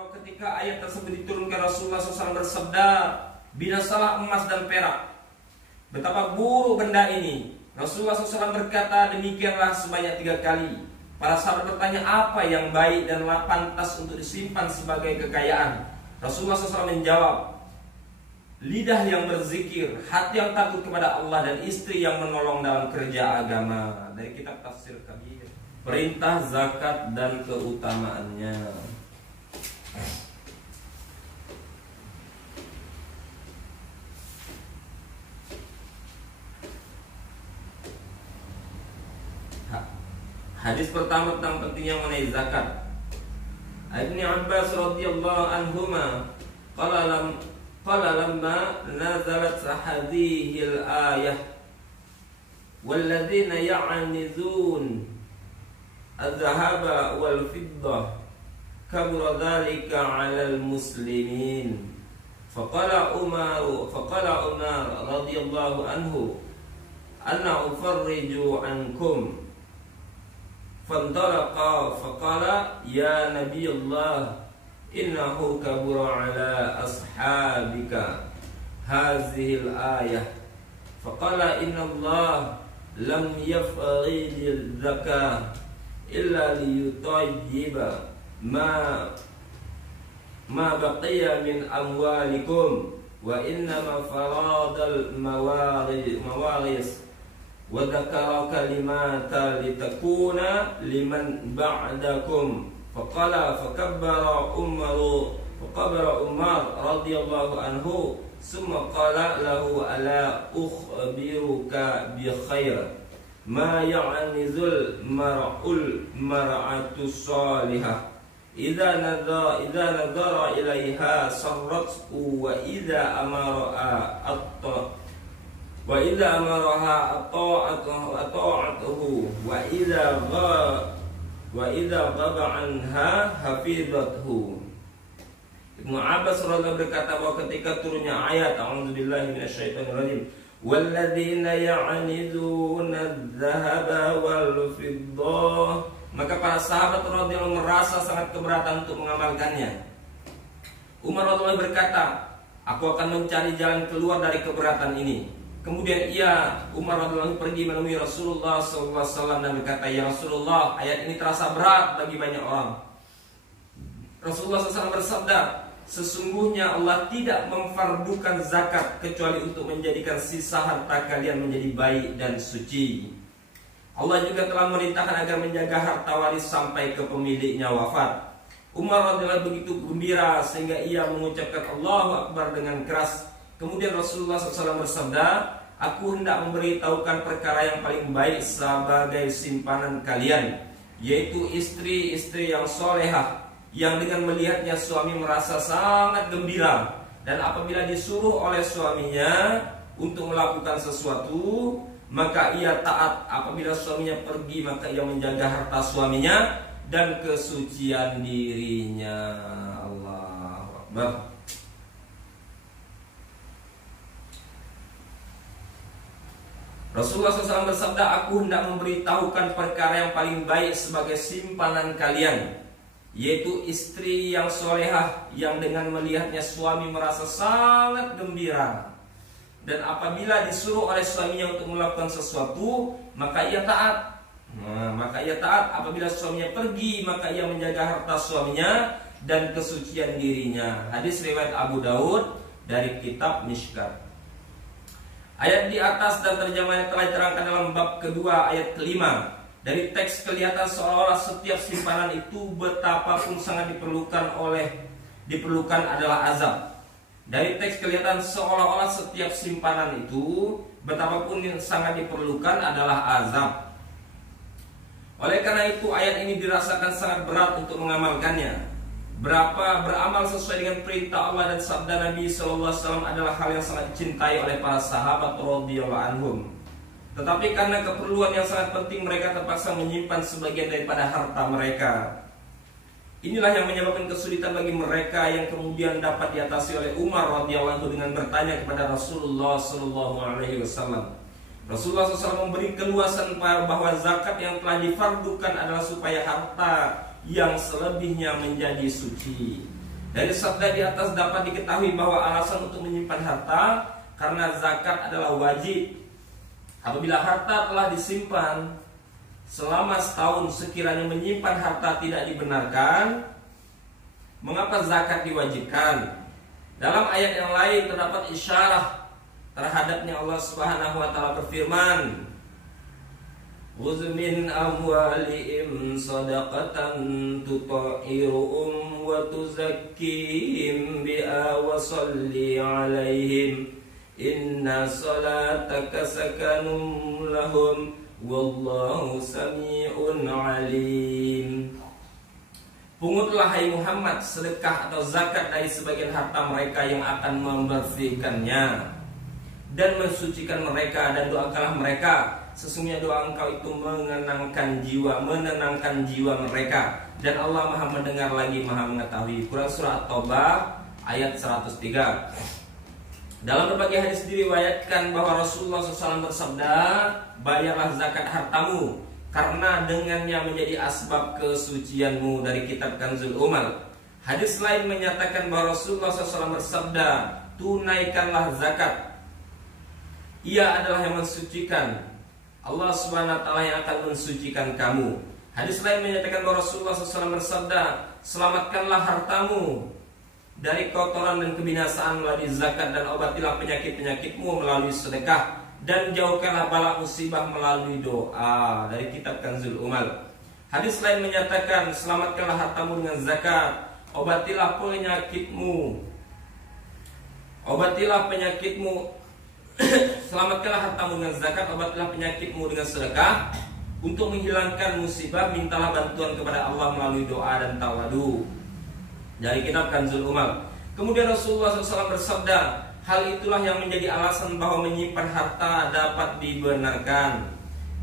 bahwa ketika ayat tersebut diturunkan, Rasulullah SAW bersabda, binasalah emas dan perak, betapa buruk benda ini. Rasulullah SAW berkata demikianlah sebanyak 3 kali. Para sahabat bertanya, apa yang baik dan pantas untuk disimpan sebagai kekayaan? Rasulullah SAW menjawab, lidah yang berzikir, hati yang takut kepada Allah, dan istri yang menolong dalam kerja agama. Dari kitab Tafsir Kabir. Perintah zakat dan keutamaannya. Hadis pertama tentang pentingnya mengenai zakat. Ibnu Abbas radhiyallahu anhuma qala lamma nazalat hadhil ayah walladzina ya'nizun adh-dhahaba wal fiddah kabura dhalika 'alal muslimin faqala Umar radhiyallahu anhu anna ufarriju ankum fantalaqa faqala ya nabiyallah innahu kabura ala ashabika hazihil ayah faqala innallah lam yaf'idil zakah illa liyutayyiba ma baqiya min amwalikum wa innama faradal mawaris wa dzakara kalimata litakuna liman ba'dakum faqala fakabbara Umar radhiyallahu anhu summa qala lahu ala ukhbiruka bi khair ma ya'nizul mar'atu salihah idza nadhara ilaiha sarrathu wa idza amaraha ata'atuhu wa idza ghaba anha hafizathu. Ibnu Abbas radhiyallahu berkata bahwa ketika turunnya ayat a'udzubillahi minasyaitonirrajim walladzina ya'nizuna adh-dhahaba wal fiddah, maka para sahabat radhiyallahu merasa sangat keberatan untuk mengamalkannya. Umar radhiyallahu berkata, aku akan mencari jalan keluar dari keberatan ini. Kemudian Umar radhiyallahu pergi menemui Rasulullah SAW dan berkata, ya Rasulullah, ayat ini terasa berat bagi banyak orang. Rasulullah SAW bersabda, sesungguhnya Allah tidak memfardukan zakat kecuali untuk menjadikan sisa harta kalian menjadi baik dan suci. Allah juga telah merintahkan agar menjaga harta waris sampai ke pemiliknya wafat. Umar radhiyallahu begitu gembira sehingga ia mengucapkan Allahu Akbar dengan keras. Kemudian Rasulullah SAW bersabda, aku hendak memberitahukan perkara yang paling baik sebagai simpanan kalian, yaitu istri-istri yang solehah, yang dengan melihatnya suami merasa sangat gembira, dan apabila disuruh oleh suaminya untuk melakukan sesuatu maka ia taat. Apabila suaminya pergi maka ia menjaga harta suaminya dan kesucian dirinya. Allahu Akbar. Rasulullah SAW bersabda, aku hendak memberitahukan perkara yang paling baik sebagai simpanan kalian, yaitu istri yang solehah, yang dengan melihatnya suami merasa sangat gembira, dan apabila disuruh oleh suaminya untuk melakukan sesuatu maka ia taat. Apabila suaminya pergi maka ia menjaga harta suaminya dan kesucian dirinya. Hadis riwayat Abu Daud dari kitab Mishkat. Ayat di atas dan terjemahnya telah diterangkan dalam bab kedua ayat kelima. Dari teks kelihatan seolah-olah setiap simpanan itu betapapun sangat diperlukan adalah azab. Dari teks kelihatan seolah-olah setiap simpanan itu betapapun yang sangat diperlukan adalah azab. Oleh karena itu ayat ini dirasakan sangat berat untuk mengamalkannya. Beramal sesuai dengan perintah Allah dan sabda Nabi SAW adalah hal yang sangat dicintai oleh para sahabat radhiyallahu anhum. Tetapi karena keperluan yang sangat penting mereka terpaksa menyimpan sebagian daripada harta mereka. Inilah yang menyebabkan kesulitan bagi mereka yang kemudian dapat diatasi oleh Umar radhiyallahu anhu dengan bertanya kepada Rasulullah SAW. Rasulullah SAW memberi keluasan bahwa zakat yang telah difardukan adalah supaya harta yang selebihnya menjadi suci. Dari sabda di atas dapat diketahui bahwa alasan untuk menyimpan harta karena zakat adalah wajib. Apabila harta telah disimpan selama setahun, sekiranya menyimpan harta tidak dibenarkan, mengapa zakat diwajibkan? Dalam ayat yang lain terdapat isyarat terhadapnya. Allah Subhanahu wa taala berfirman, "Khudz min amwalihim shadaqatan tutahhiruhum wa tuzakkihim biha wa shalli 'alaihim inna salataka sakanun lahum wallahu sami'un 'alim." Pungutlah hai Muhammad sedekah atau zakat dari sebagian harta mereka yang akan membersihkannya dan mensucikan mereka, dan doakanlah mereka. Sesungguhnya doa engkau itu menenangkan jiwa mereka, dan Allah Maha mendengar lagi Maha mengetahui. Quran surah At-Taubah ayat 103. Dalam berbagai hadis diriwayatkan bahwa Rasulullah SAW bersabda, bayarlah zakat hartamu, karena dengannya menjadi asbab kesucianmu. Dari kitab Kanzul Umal. Hadis lain menyatakan bahwa Rasulullah SAW bersabda, tunaikanlah zakat, ia adalah yang mensucikan. Allah Subhanahu wa taala yang akan mensucikan kamu. Hadis lain menyatakan bahwa Rasulullah SAW bersabda, selamatkanlah hartamu dari kotoran dan kebinasaan melalui zakat, dan obatilah penyakit-penyakitmu melalui sedekah, dan jauhkanlah bala musibah melalui doa. Dari kitab Kanzul Umal. Hadis lain menyatakan, selamatkanlah hartamu dengan zakat, obatilah penyakitmu, selamatkanlah hartamu dengan zakat, obatilah penyakitmu dengan sedekah. Untuk menghilangkan musibah, mintalah bantuan kepada Allah melalui doa dan tawadu. Dari kitab Kanzul Umal. Kemudian Rasulullah SAW bersabda, hal itulah yang menjadi alasan bahwa menyimpan harta dapat dibenarkan.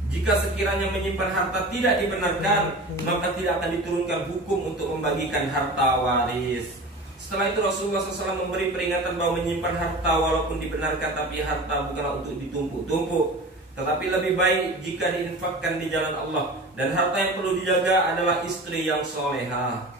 Jika sekiranya menyimpan harta tidak dibenarkan, maka tidak akan diturunkan hukum untuk membagikan harta waris. Setelah itu Rasulullah SAW memberi peringatan bahwa menyimpan harta walaupun dibenarkan, tapi harta bukanlah untuk ditumpuk-tumpuk, tetapi lebih baik jika diinfakkan di jalan Allah. Dan harta yang perlu dijaga adalah istri yang solehah.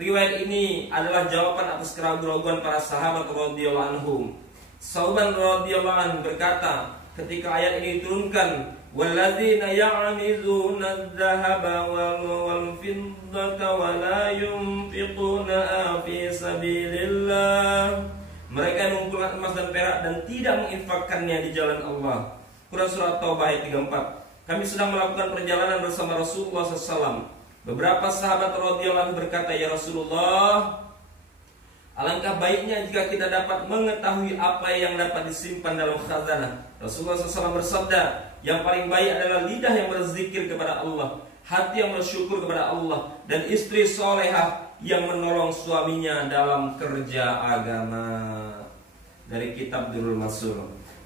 Riwayat ini adalah jawaban atas keraguan para sahabat radhiyallahu anhum. Sauban radhiyallahu anhu berkata, ketika ayat ini diturunkan, walladzina ya'mizuna adh-dhahaba wal fiddata wa la yunfiquna fi sabilillah, mereka mengumpulkan emas dan perak dan tidak menginfakkannya di jalan Allah. Quran surah Taubah ayat 34. Kami sedang melakukan perjalanan bersama Rasulullah SAW. Beberapa sahabat radhiyallahu anhu berkata, ya Rasulullah, alangkah baiknya jika kita dapat mengetahui apa yang dapat disimpan dalam khazanah. Rasulullah SAW bersabda, yang paling baik adalah lidah yang berzikir kepada Allah, hati yang bersyukur kepada Allah, dan istri solehah yang menolong suaminya dalam kerja agama. Dari kitab Durrul Mansur.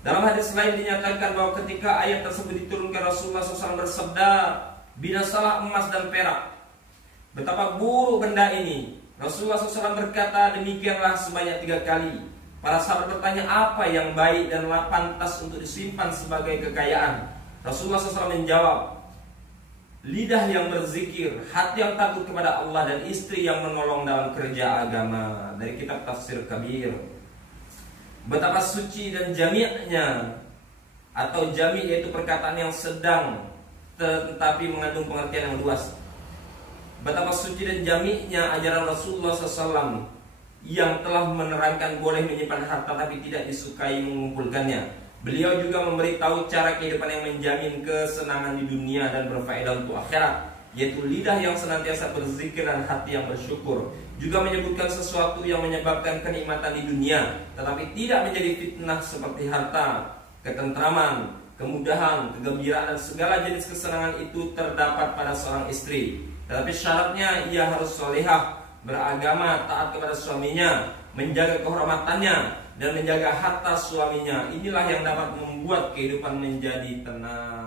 Dalam hadis lain dinyatakan bahwa ketika ayat tersebut diturunkan, Rasulullah SAW bersabda, binasalah emas dan perak, betapa buruk benda ini. Rasulullah SAW berkata demikianlah sebanyak 3 kali. Para sahabat bertanya, apa yang baik dan pantas untuk disimpan sebagai kekayaan? Rasulullah SAW menjawab, lidah yang berzikir, hati yang takut kepada Allah, dan istri yang menolong dalam kerja agama. Dari kitab Tafsir Kabir. Betapa suci dan jami'nya, atau jami' yaitu perkataan yang sedang tetapi mengandung pengertian yang luas. Betapa suci dan jami'nya ajaran Rasulullah SAW yang telah menerangkan boleh menyimpan harta tapi tidak disukai mengumpulkannya. Beliau juga memberitahu cara kehidupan yang menjamin kesenangan di dunia dan berfaedah untuk akhirat, yaitu lidah yang senantiasa berzikir dan hati yang bersyukur. Juga menyebutkan sesuatu yang menyebabkan kenikmatan di dunia, tetapi tidak menjadi fitnah seperti harta, ketentraman, kemudahan, kegembiraan, dan segala jenis kesenangan itu terdapat pada seorang istri. Tetapi syaratnya ia harus solehah, beragama, taat kepada suaminya, menjaga kehormatannya, dan menjaga harta suaminya. Inilah yang dapat membuat kehidupan menjadi tenang.